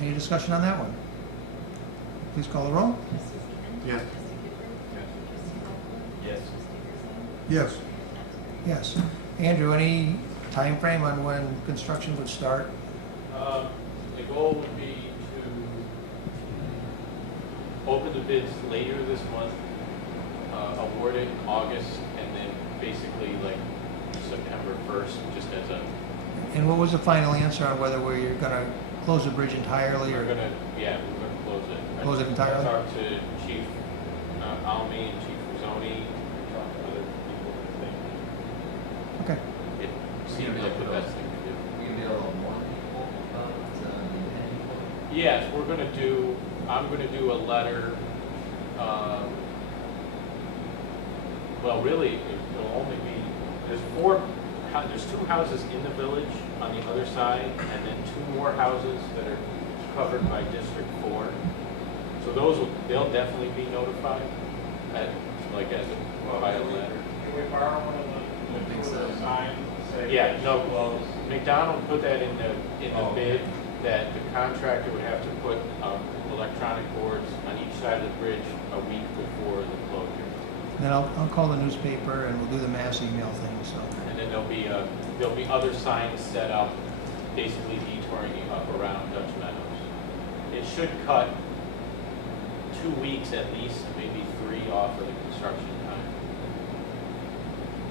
Any discussion on that one? Please call the roll. Yes. Yes. Yes. Yes. Andrew, any time frame on when construction would start? The goal would be to open the bids later this month, award it in August, and then basically like September 1st, just as a, And what was the final answer on whether we're gonna close the bridge entirely we're or? gonna close it. Close it entirely? I talked to Chief Almy and Chief Rizzoni, talked to other people, I think. Okay. It seemed like the best thing to do. We can get a little more people Yes, I'm gonna do a letter, well, really, it'll only be, there's two houses in the village on the other side, and then two more houses that are covered by District 4. So they'll definitely be notified, by a letter. Can we borrow one of the signs to say? Yeah, no, close? McDonald put that in the bid, that the contractor would have to put electronic boards on each side of the bridge a week before the closure. Then I'll call the newspaper and we'll do the mass email thing, so. And then there'll be other signs set up, basically detouring you up around Dutch Meadows. It should cut 2 weeks at least, maybe 3 off of the construction time.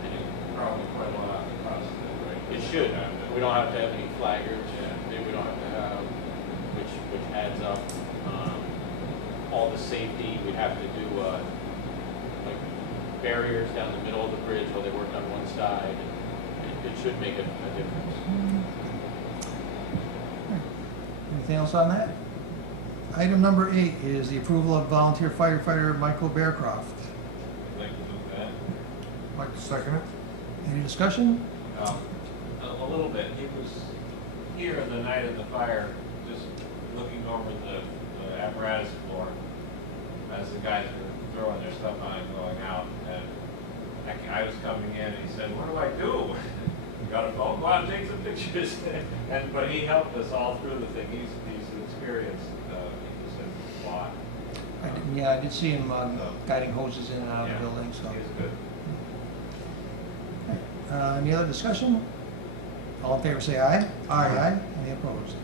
And Probably quite a lot of cost, right? it should. We don't have to have any flaggers. We don't have to have, which adds up. All the safety, we'd have to do like barriers down the middle of the bridge while they work on one side. It should make a difference. Anything else on that? Item number 8 is the approval of volunteer firefighter Michael Bearcroft. I'd like to move that. Like to second it? Any discussion? A little bit. He was here the night of the fire, just looking over the apparatus floor as the guys were throwing their stuff on and going out. And I was coming in and he said, "What do I do?" Got a phone, go out and take some pictures. But he helped us all through the thing. He's experienced. He said a lot. I did see him guiding hoses in and out of the building, so. He's good. Any other discussion? All in favor say aye. Aye. Any opposed?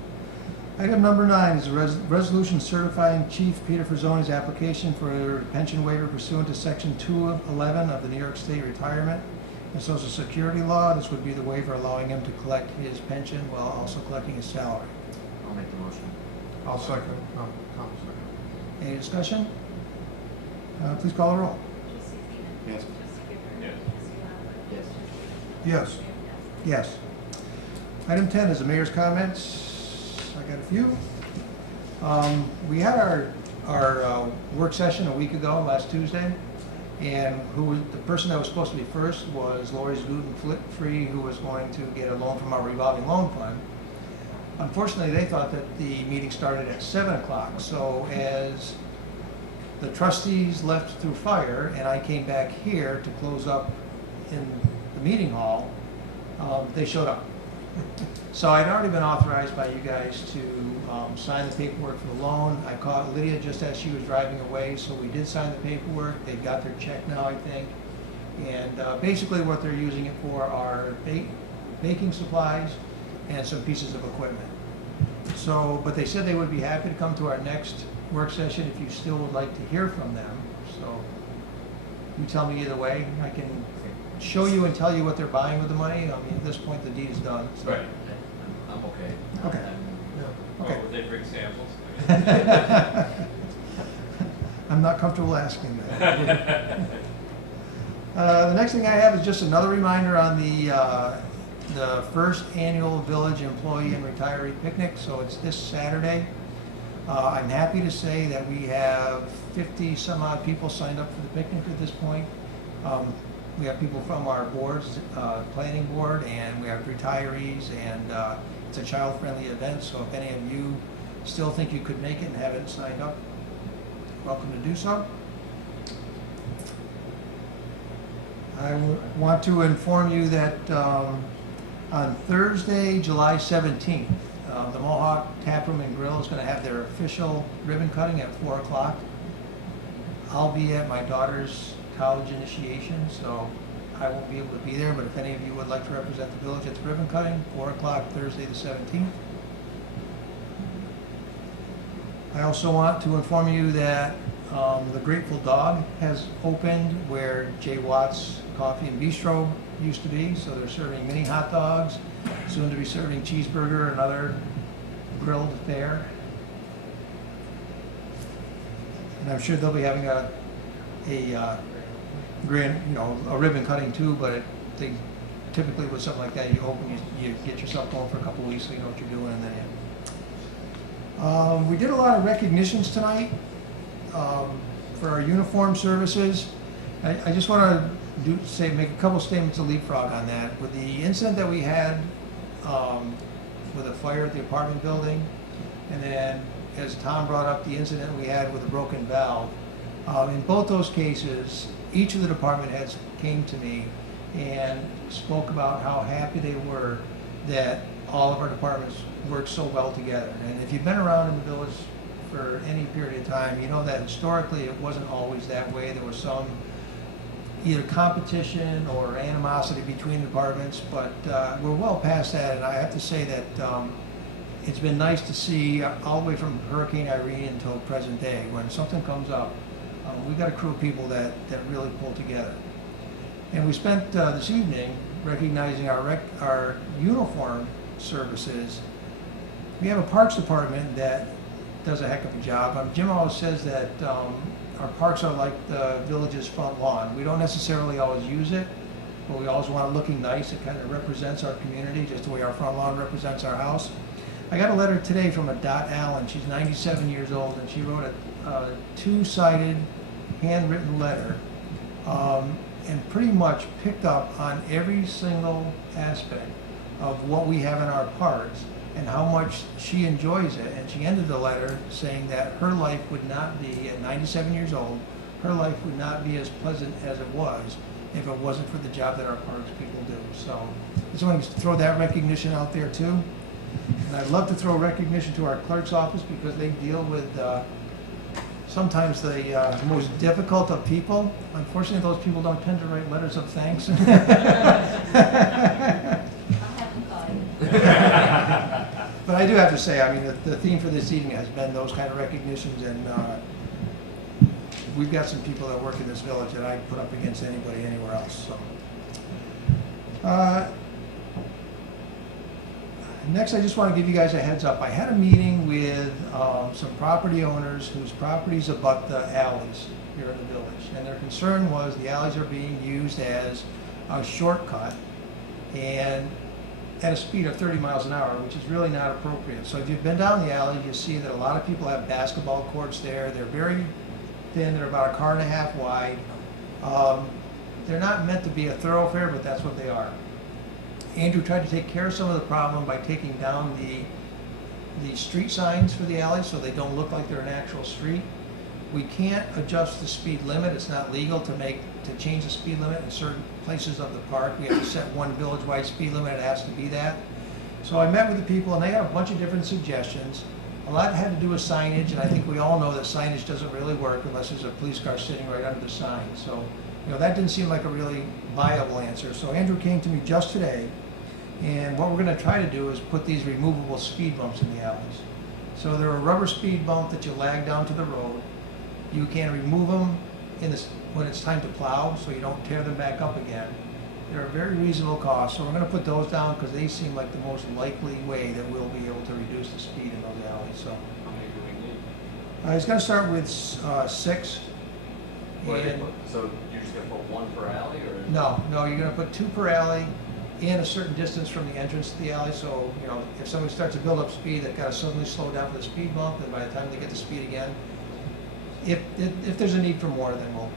Item number 9 is a resolution certifying Chief Peter Frizzoni's application for a pension waiver pursuant to Section 211 of the New York State Retirement and Social Security Law. This would be the waiver allowing him to collect his pension while also collecting his salary. I'll make the motion. I'll second. No, Tom second. Any discussion? Please call the roll. Yes. Yes. Yes. Yes. Item 10 is the mayor's comments. I got a few. We had our work session a week ago, last Tuesday, and the person that was supposed to be first was Lori's gluten-free, who was going to get a loan from our revolving loan fund. Unfortunately, they thought that the meeting started at 7 o'clock, so as the trustees left through fire and I came back here to close up in the meeting hall, they showed up. So I'd already been authorized by you guys to sign the paperwork for the loan. I caught Lydia just as she was driving away, so we did sign the paperwork. They've got their check now, I think. And basically what they're using it for are baking supplies and some pieces of equipment. So, but they said they would be happy to come to our next work session if you still would like to hear from them. So you tell me either way. I can show you and tell you what they're buying with the money. I mean, at this point, the deed is done. So. Right. I'm okay. Okay. Okay. Will they bring samples? I'm not comfortable asking that. The next thing I have is just another reminder on the first annual village employee and retiree picnic. So it's this Saturday. I'm happy to say that we have 50 some odd people signed up for the picnic at this point. We have people from our boards, planning board, and we have retirees, and it's a child-friendly event, so if any of you still think you could make it and have it signed up, welcome to do so. I want to inform you that on Thursday, July 17th, the Mohawk Tap Room and Grill is gonna have their official ribbon cutting at 4 o'clock. I'll be at my daughter's college initiation, so I won't be able to be there, but if any of you would like to represent the village at the ribbon cutting, 4 o'clock, Thursday the 17th. I also want to inform you that the Grateful Dog has opened where Jay Watt's Coffee and Bistro used to be, so they're serving mini hot dogs, soon to be serving cheeseburger and other grilled fare. And I'm sure they'll be having a grand, a ribbon cutting too, but they typically with something like that, you open, you get yourself going for a couple of weeks so you know what you're doing, and then we did a lot of recognitions tonight for our uniform services. I just want to make a couple statements to leapfrog on that. With the incident that we had with a fire at the apartment building, and then as Tom brought up, the incident we had with a broken valve, in both those cases, each of the department heads came to me and spoke about how happy they were that all of our departments work so well together. And if you've been around in the village for any period of time, you know that historically it wasn't always that way. There was some either competition or animosity between departments, but we're well past that. And I have to say that it's been nice to see all the way from Hurricane Irene until present day, when something comes up, we've got a crew of people that really pull together. And we spent this evening recognizing our uniform services. We have a parks department that does a heck of a job. Jim always says that our parks are like the village's front lawn. We don't necessarily always use it, but we always want it looking nice. It kind of represents our community, just the way our front lawn represents our house. I got a letter today from a Dot Allen. She's 97 years old, and she wrote a two-sided handwritten letter and pretty much picked up on every single aspect of what we have in our parks and how much she enjoys it. And she ended the letter saying that her life would not be, at 97 years old, her life would not be as pleasant as it was if it wasn't for the job that our parks people do. So I just want to throw that recognition out there too. And I'd love to throw recognition to our clerk's office because they deal with sometimes the most difficult of people. Unfortunately, those people don't tend to write letters of thanks. But I do have to say, I mean, the theme for this evening has been those kind of recognitions, and we've got some people that work in this village that I put up against anybody anywhere else. So. Next, I just want to give you guys a heads up. I had a meeting with some property owners whose properties abut the alleys here in the village. And their concern was the alleys are being used as a shortcut and at a speed of 30 miles an hour, which is really not appropriate. So if you've been down the alley, you see that a lot of people have basketball courts there. They're very thin. They're about 1.5 cars wide. They're not meant to be a thoroughfare, but that's what they are. Andrew tried to take care of some of the problem by taking down the street signs for the alleys so they don't look like they're an actual street. We can't adjust the speed limit. It's not legal to change the speed limit in certain places of the park. We have to set one village-wide speed limit. It has to be that. So I met with the people, and they had a bunch of different suggestions. A lot had to do with signage, and I think we all know that signage doesn't really work unless there's a police car sitting right under the sign. So, that didn't seem like a really viable answer. So Andrew came to me just today. And what we're going to try to do is put these removable speed bumps in the alleys. So they're a rubber speed bump that you lag down to the road. You can remove them when it's time to plow, so you don't tear them back up again. They're a very reasonable cost, so we're going to put those down because they seem like the most likely way that we'll be able to reduce the speed in those alleys. So How many do we need? he's going to start with 6. So you're just gonna put one per alley, or? No, you're going to put 2 per alley in a certain distance from the entrance to the alley. So, if somebody starts to build up speed, they've got to suddenly slow down for the speed bump, and by the time they get to speed again, if there's a need for more, then we'll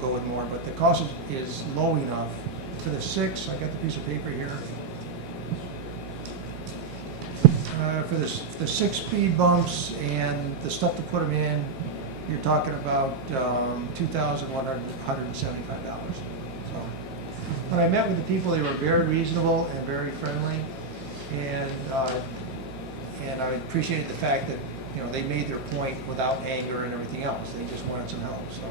go with more. But the cost is low enough. For the 6, I got the piece of paper here. For the 6 speed bumps and the stuff to put them in, you're talking about $2,175. So, when I met with the people, they were very reasonable and very friendly. And And I appreciated the fact that, you know, they made their point without anger and everything else. They just wanted some help, so.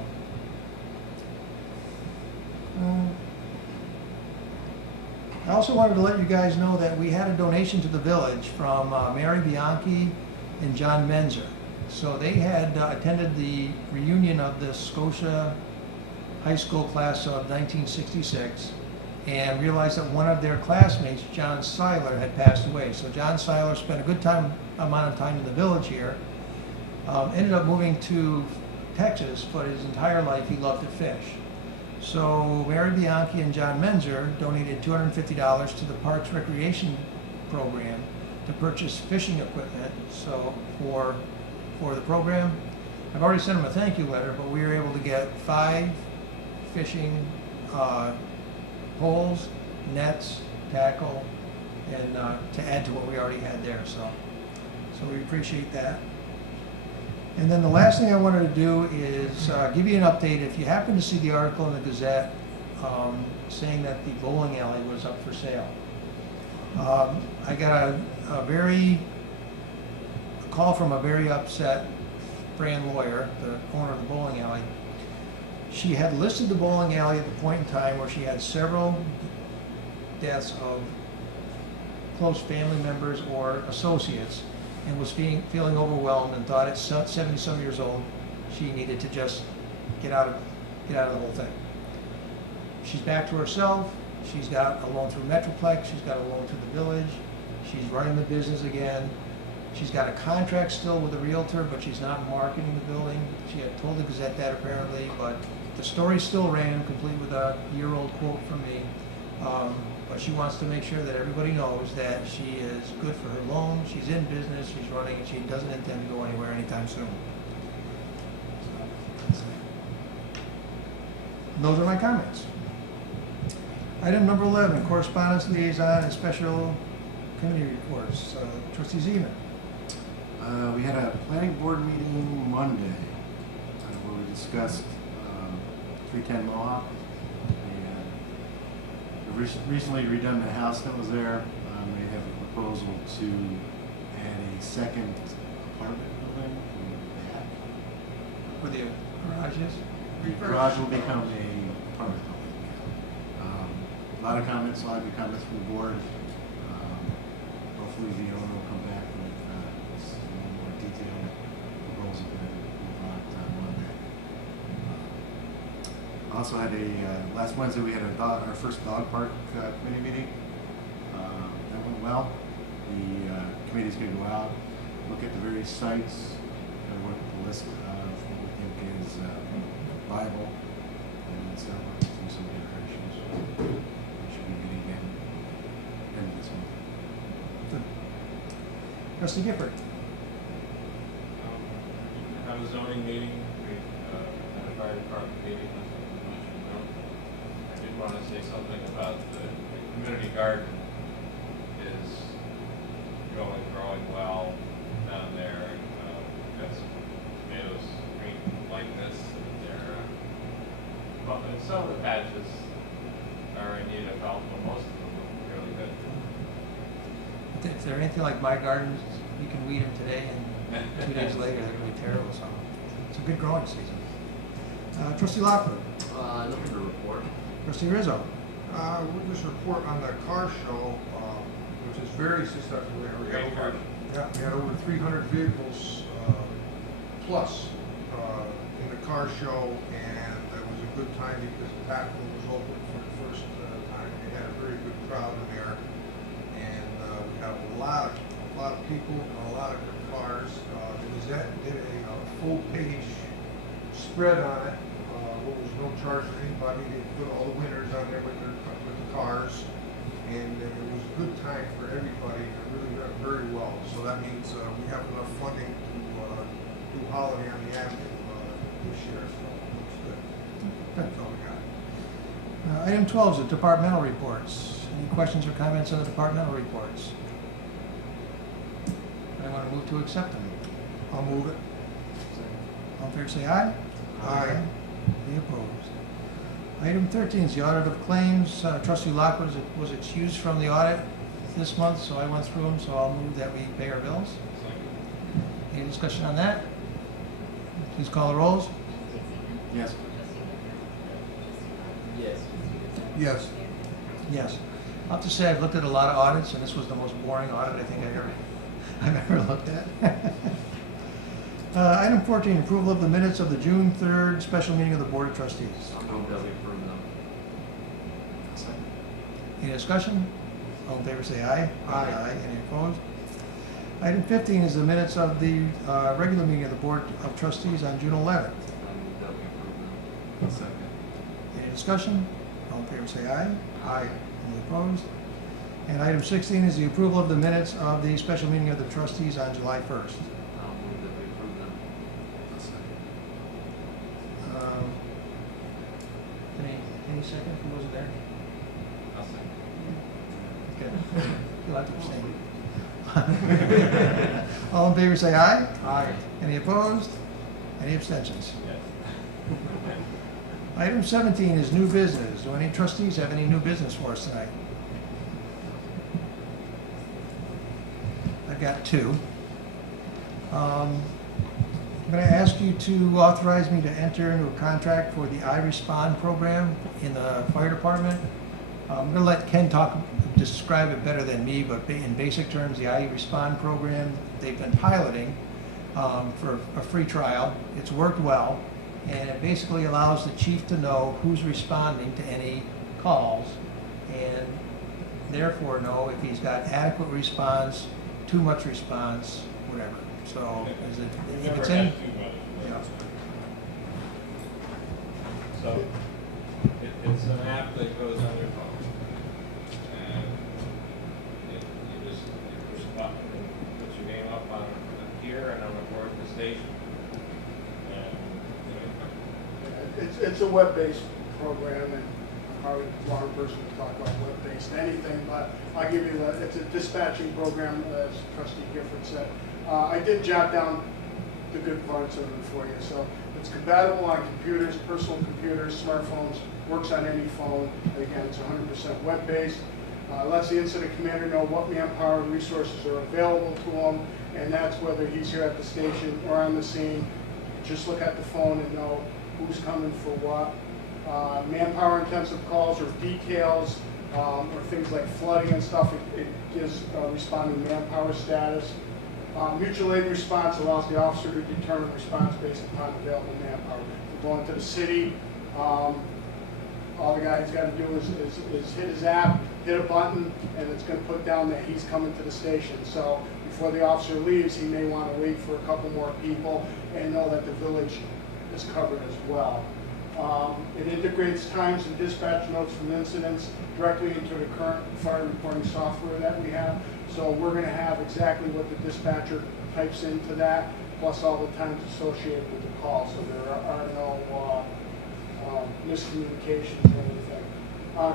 I also wanted to let you guys know that we had a donation to the village from Mary Bianchi and John Menzer. So they had attended the reunion of the Scotia high school class of 1966 and realized that one of their classmates, John Seiler, had passed away. So John Seiler spent a good amount of time in the village here, ended up moving to Texas, but his entire life he loved to fish. So Mary Bianchi and John Menzer donated $250 to the Parks Recreation Program to purchase fishing equipment. So for the program, I've already sent them a thank you letter, but we were able to get 5 fishing poles, nets, tackle, and to add to what we already had there. So we appreciate that. And then the last thing I wanted to do is give you an update. If you happen to see the article in the Gazette saying that the bowling alley was up for sale, I got a call from a very upset Fran lawyer, the owner of the bowling alley. She had listed the bowling alley at the point in time where she had several deaths of close family members or associates, and was feeling overwhelmed and thought at 70-some years old she needed to just get out of the whole thing. She's back to herself. She's got a loan through Metroplex. She's got a loan through the village. She's running the business again. She's got a contract still with a realtor, but she's not marketing the building. She had told the Gazette that apparently, but the story still ran, complete with a year-old quote from me. But she wants to make sure that everybody knows that she is good for her loan, she's in business, she's running, and she doesn't intend to go anywhere anytime soon. And those are my comments. Item number 11, correspondence liaison and special committee reports. Trustee Zeman. We had a planning board meeting Monday where we discussed 310 Mohawk. And recently redone the house that was there. They have a proposal to add a second apartment building in the back. Where the garage is? The garage will become a apartment building. A lot of comments, a lot of good comments from the board. Hopefully the owner will come back with a more detailed proposal that we'll vote on Monday. Also had last Wednesday we had our first dog park committee meeting. That went well. The committee's going to go out, look at the various sites, and work the list of what we think is viable, and start working through some of the other issues. We should be getting them end of this month. Good. Trustee Gifford. Had a zoning meeting, we had a fire department meeting, I did want to say something about the community garden is growing well down there. We've got some tomatoes green like this, and they're, well, and some of the patches are in need of help, but most of them look really good. If they're anything like my gardens, you can weed them today and 2 days later they're going to be terrible. So it's a good growing season. Trustee Lockwood. Nothing to report. Trustee Rizzo. We'll just report on the car show, which is very successful. Great car. We had over 300 vehicles plus in the car show, and it was a good time because the Packard was open for the first time. They had a very good crowd in there, and we had a lot of people and a lot of good cars. The Gazette did a full-page spread on it. There was no charge for anybody. They put all the winners on there with the cars, and it was a good time for everybody. It really went very well. So that means we have enough funding to do holiday on the avenue this year. So it looks good. That's all we got. Item 12 is the departmental reports. Any questions or comments on the departmental reports? I want to move to accept them. I'll move it. All in favor say aye. Aye. Any opposed? Item 13 is the audit of claims. Trustee Lockwood was excused from the audit this month, so I went through them, so I'll move that we pay our bills. Any discussion on that? Please call the rolls. Yes. Yes. Yes. Yes. I'll have to say, I've looked at a lot of audits, and this was the most boring audit I think I've ever looked at. Item 14, approval of the minutes of the June 3rd special meeting of the Board of Trustees. I'll move that we approve them. Any discussion? All in favor say aye. Aye. Any opposed? Item 15 is the minutes of the regular meeting of the Board of Trustees on June 11th. I'll move that we approve them. Second. Any discussion? All in favor say aye. Aye. Any opposed? And item 16 is the approval of the minutes of the special meeting of the trustees on July 1st. I'll move that we approve them. Second. Any second? Who wasn't there? I'll second. Okay. You'll have to abstain. All in favor say aye. Aye. Any opposed? Any abstentions? Yes. Item 17 is new business. Do any trustees have any new business for us tonight? I've got two. I'm going to ask you to authorize me to enter into a contract for the iRespond program in the fire department. I'm going to let Ken describe it better than me, but in basic terms, the iRespond program, they've been piloting for a free trial. It's worked well, and it basically allows the chief to know who's responding to any calls, and therefore know if he's got adequate response, too much response, whatever. So, if Never it's had in, too much. yeah. So, it's an app that goes on your phone. And you just push a button and put your name up on here and on the board of the station. And It's a web-based program, and I'm probably the wrong person to talk about web-based anything, but I'll give you it's a dispatching program, as Trustee Gifford said. I did jot down the good parts of it for you. So it's compatible on computers, personal computers, smartphones, works on any phone. Again, it's 100% web-based. Lets the incident commander know what manpower and resources are available to him, and that's whether he's here at the station or on the scene. Just look at the phone and know who's coming for what. Manpower intensive calls or details, or things like flooding and stuff, it gives responding manpower status. Mutual aid response allows the officer to determine response based upon available manpower. If we're going to the city, all the guy's got to do is hit his app, hit a button, and it's going to put down that he's coming to the station. So before the officer leaves, he may want to wait for a couple more people and know that the village is covered as well. It integrates times and dispatch notes from incidents directly into the current fire reporting software that we have. So we're going to have exactly what the dispatcher types into that, plus all the times associated with the call. So there are no miscommunications or anything.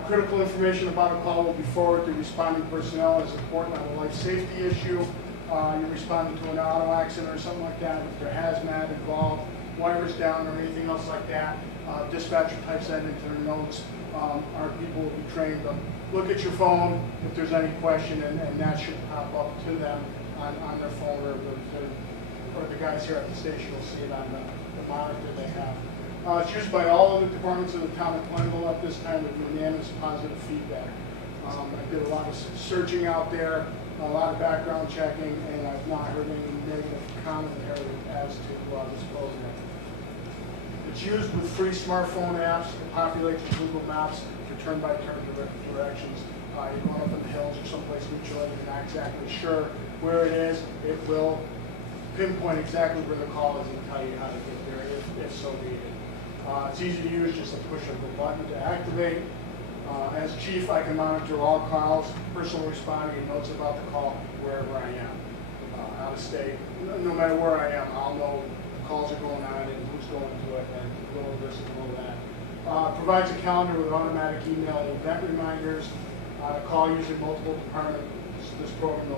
Critical information about a call will be forwarded to responding personnel as important on a life safety issue. You're responding to an auto accident or something like that. If there hazmat involved, wires down, or anything else like that, dispatcher types that into their notes. Our people will be trained to look at your phone if there's any question, and that should pop up to them on their phone, or the guys here at the station will see it on the monitor they have. It's used by all of the departments in the town of Plainville at this time with unanimous positive feedback. I did a lot of searching out there, a lot of background checking, and I've not heard any negative commentary as to this program. It's used with free smartphone apps. It populates your Google Maps for turn-by-turn directions. You're going up in the hills or someplace neutral and you're not exactly sure where it is. It will pinpoint exactly where the call is and tell you how to get there if so needed. It's easy to use, just a push of the button to activate. As chief, I can monitor all calls, personal responding, and notes about the call wherever I am. Out of state, no matter where I am, I'll know calls are going on and who's going to it, and a little this and a little that. Provides a calendar with automatic email and event reminders. Call using multiple departments. This program